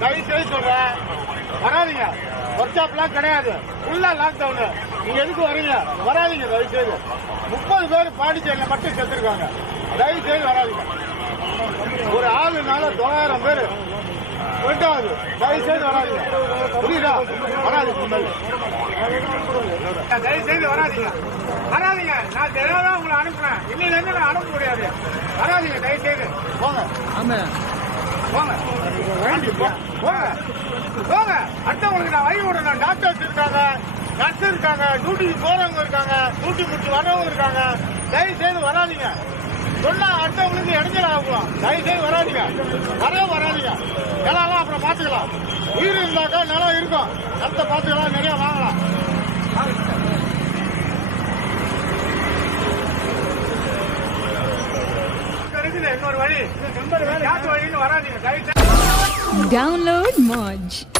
தயவு செய்து சொல்றேன். வராதீங்க. ஒர்க் ஷாப்லாம் கிடையாது ஃபுல்லா லாக்டவுனு நீங்க எதுக்கு வரீங்க? வராதீங்க தயவு செய்து முப்பது பேர் பாண்டிச்சேரியில மட்டும் செத்துருக்காங்க. தயவு செய்து வராதீங்க. ஒரு ஆளுனால தொள்ளாயிரம் பேர் ரெண்டாவது தயவு செய்து வராதீங்க. புரியுதா? வராதீங்க தயவு செய்து வராதீங்க. வராதீங்க. நான் தெளிவாக உங்களை அனுப்புறேன். இன்னையில இருந்து நான் அனுப்ப முடியாது. வராதீங்க தயவு செய்து போங்க. ஆமா. போங்க போங்க அடுத்தவங்களுக்கு நான் வழி விடணும் டாக்டர்ஸ் இருக்காங்க. நர்ஸ் இருக்காங்க. டியூட்டிக்கு போறவங்க இருக்காங்க. டியூட்டி முடிச்சு வரவங்க இருக்காங்க. தயவு செய்து வராதீங்க. சொன்னா அடுத்தவங்களுக்கு இடைஞ்சல் ஆகலாம் தயவு செய்து வராதீங்க. வரவே வராதிங்க. நிலம் அப்புறம் பாத்துக்கலாம் உயிர் இருந்தாக்கா நிலம் இருக்கும். நிலத்தை பாத்துக்கலாம் நிறைய வாங்கலாம். இன்னொரு வழி. டவுன்லோட் வழின்னு